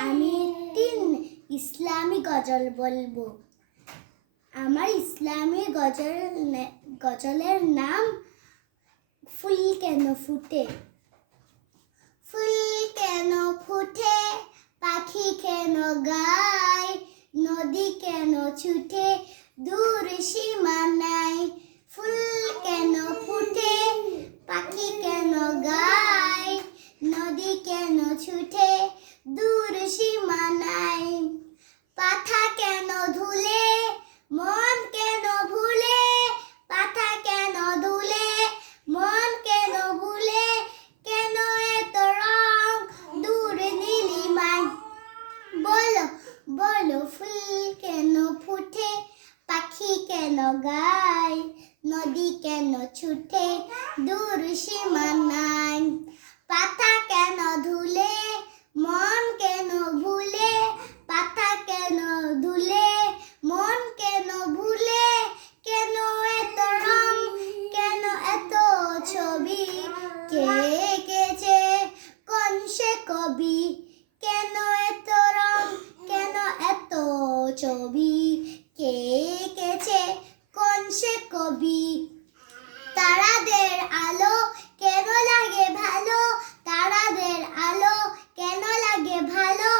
আমি একটি ইসলামী গজল বলবো। আমার ইসলামী গজলের নাম ফুল কেন ফুটে। ফুল কেন ফুটে, পাখি কেন গায়, নদী কেন ছুটে দূর সীমানায়। ফুল কেন ফুটে, পাখি কেন গায়, নদী কেন ছুটে দূর সীমানায়। পাতা কেন ধুলে, মন কেন ভুলে, পাতা কেন ধুলে, মন কেন ভুলে, কেন এত রং দূর নীলিমায়। বলো বলো ফুল কেন ফুটে, পাখি কেন গায়, নদী কেন ছুটে দূর সীমানায়। পাতা কেন ধুলে, মন কেন ভুলে, পাতা কেন ধুলে, মন কেন ভুলে, কেন এত রং, কেন এত ছবি, কে এঁকেছে কোন সে কবি। কেন এত রং, কেন এত ছবি, কে এঁকেছে কোন সে কবি। তারাদের আলো কেন লাগে ভালো, তারাদের আলো কেন লাগে ভালো,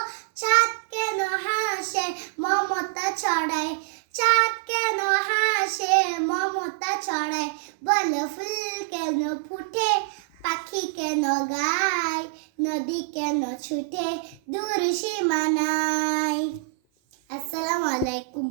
চাঁদ কেন হাসে মমতা ছড়ায়, চাঁদ কেন হাসে মমতা ছড়ায়। বলো ফুল কেন ফুটে, পাখি কেন গায়, নদী কেন ছুটে দূর সীমানায়। আসসালামু আলাইকুম।